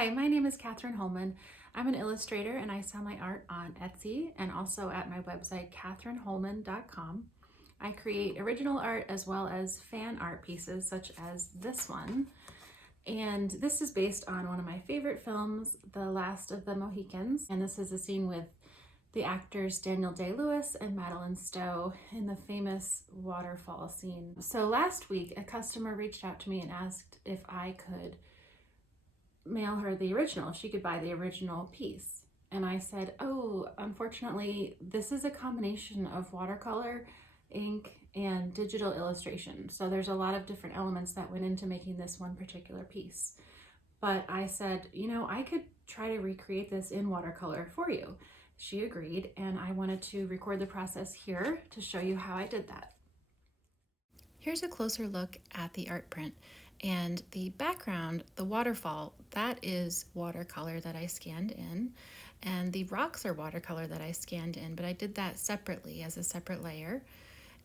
Hi, my name is Katherine Holman. I'm an illustrator and I sell my art on Etsy and also at my website, katherineholman.com. I create original art as well as fan art pieces such as this one. And this is based on one of my favorite films, The Last of the Mohicans. And this is a scene with the actors Daniel Day-Lewis and Madeline Stowe in the famous waterfall scene. So last week, a customer reached out to me and asked if I could mail her the original, if she could buy the original piece. And I said, oh, unfortunately, this is a combination of watercolor, ink, and digital illustration. So there's a lot of different elements that went into making this one particular piece. But I said, I could try to recreate this in watercolor for you. She agreed, and I wanted to record the process here to show you how I did that. Here's a closer look at the art print. And the background, the waterfall, that is watercolor that I scanned in. And the rocks are watercolor that I scanned in, but I did that separately as a separate layer.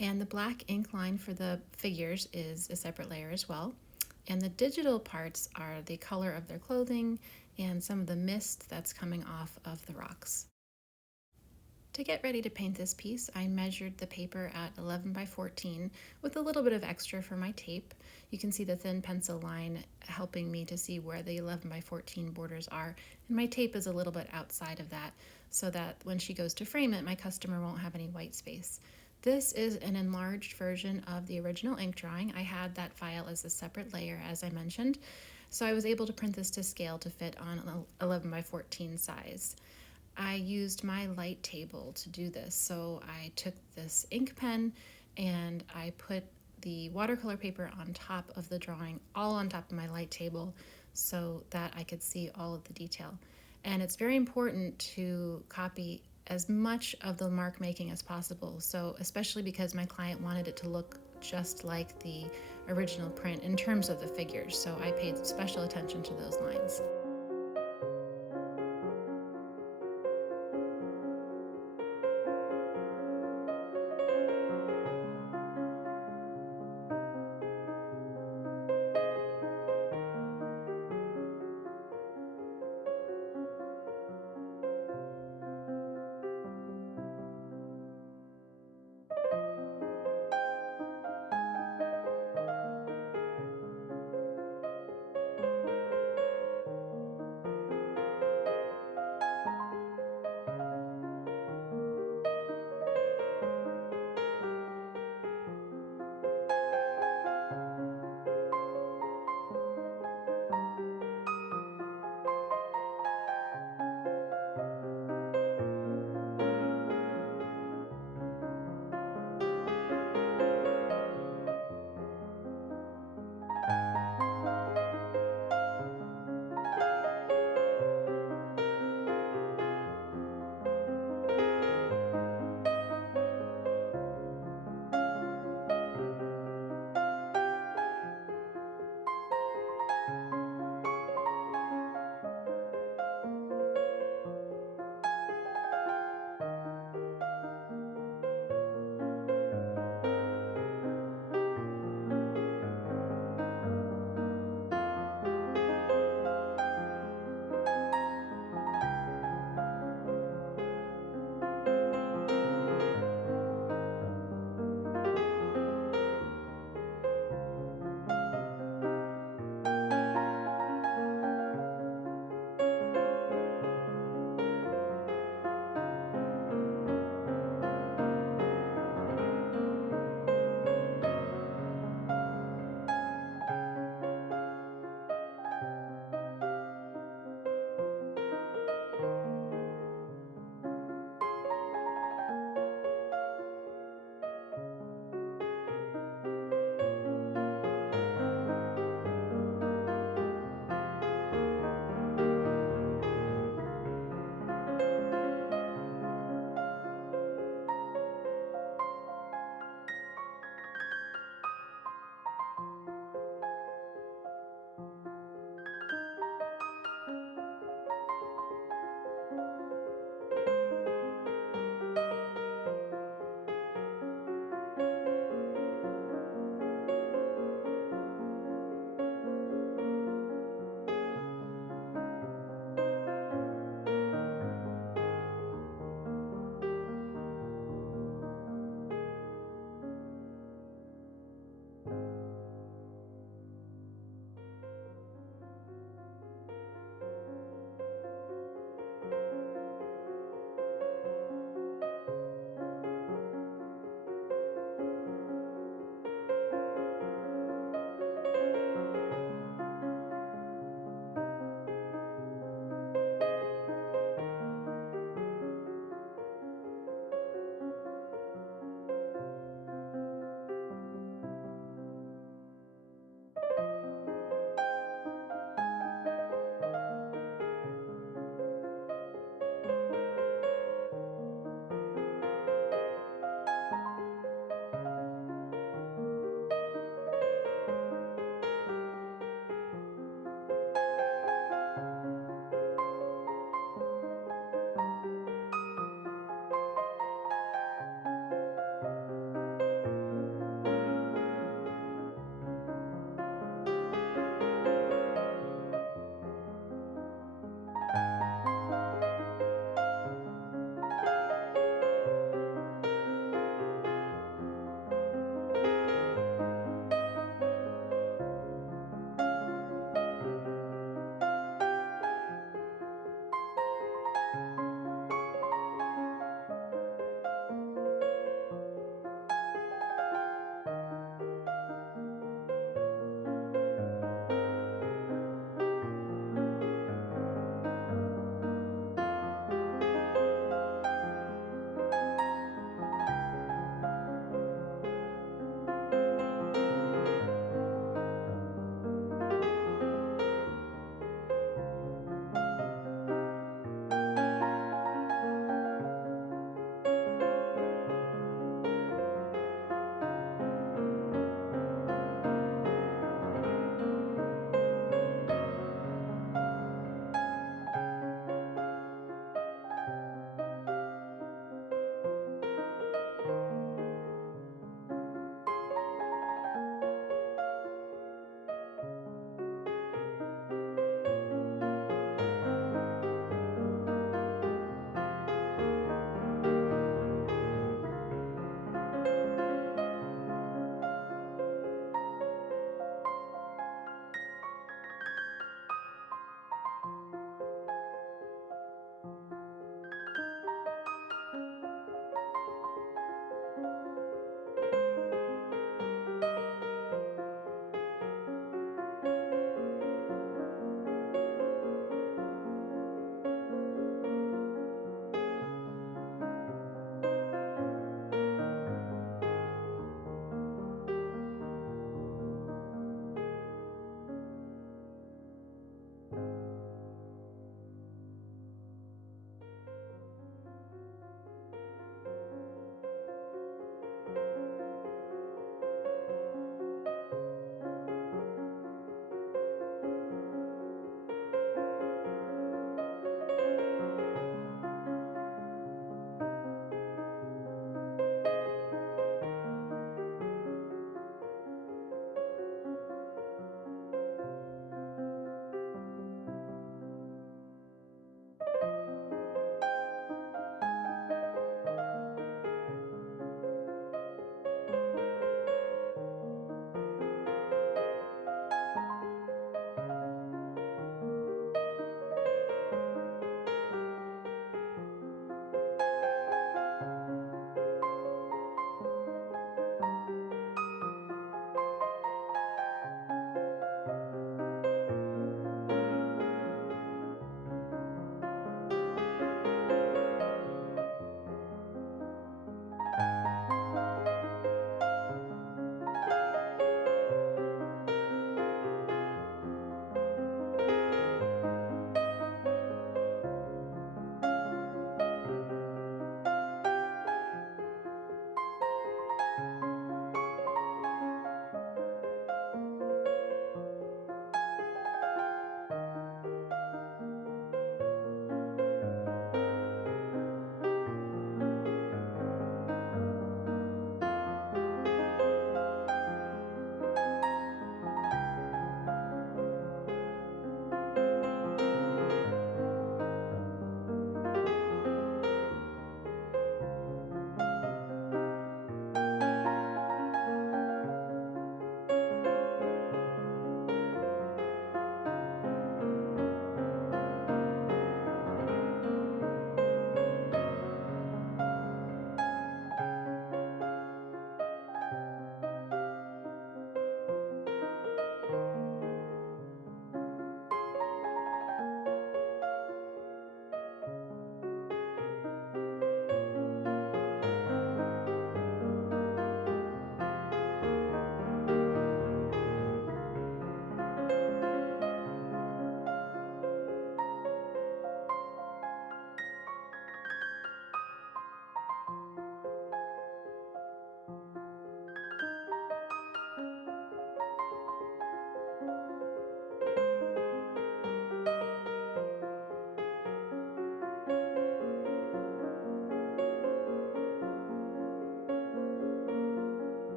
And the black ink line for the figures is a separate layer as well. And the digital parts are the color of their clothing and some of the mist that's coming off of the rocks. To get ready to paint this piece, I measured the paper at 11 by 14 with a little bit of extra for my tape. You can see the thin pencil line helping me to see where the 11 by 14 borders are, and my tape is a little bit outside of that so that when she goes to frame it, my customer won't have any white space. This is an enlarged version of the original ink drawing. I had that file as a separate layer, as I mentioned, so I was able to print this to scale to fit on an 11 by 14 size. I used my light table to do this. So I took this ink pen and I put the watercolor paper on top of the drawing, all on top of my light table, so that I could see all of the detail. And it's very important to copy as much of the mark making as possible. So especially because my client wanted it to look just like the original print in terms of the figures. So I paid special attention to those lines.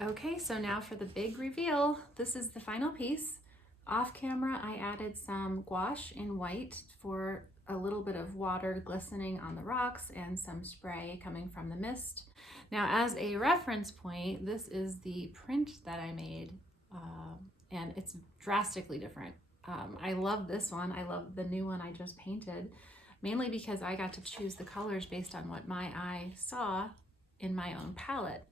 Okay, so now for the big reveal. This is the final piece. Off camera, I added some gouache in white for a little bit of water glistening on the rocks and some spray coming from the mist. Now, as a reference point, this is the print that I made, and it's drastically different. I love this one. I love the new one I just painted, mainly because I got to choose the colors based on what my eye saw in my own palette.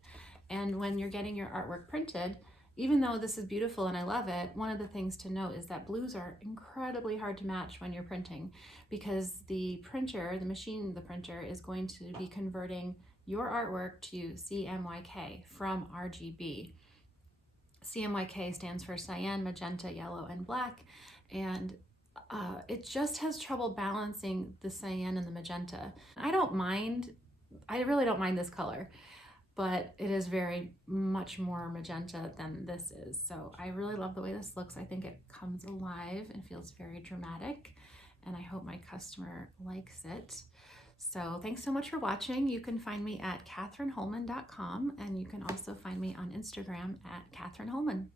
And when you're getting your artwork printed, even though this is beautiful and I love it, one of the things to note is that blues are incredibly hard to match when you're printing, because the printer, the machine, the printer is going to be converting your artwork to CMYK from RGB. CMYK stands for cyan, magenta, yellow, and black, and it just has trouble balancing the cyan and the magenta. I really don't mind this color, but it is very much more magenta than this is. So I really love the way this looks. I think it comes alive and feels very dramatic, and I hope my customer likes it. So thanks so much for watching. You can find me at catherineholman.com, and you can also find me on Instagram at Catherine Holman.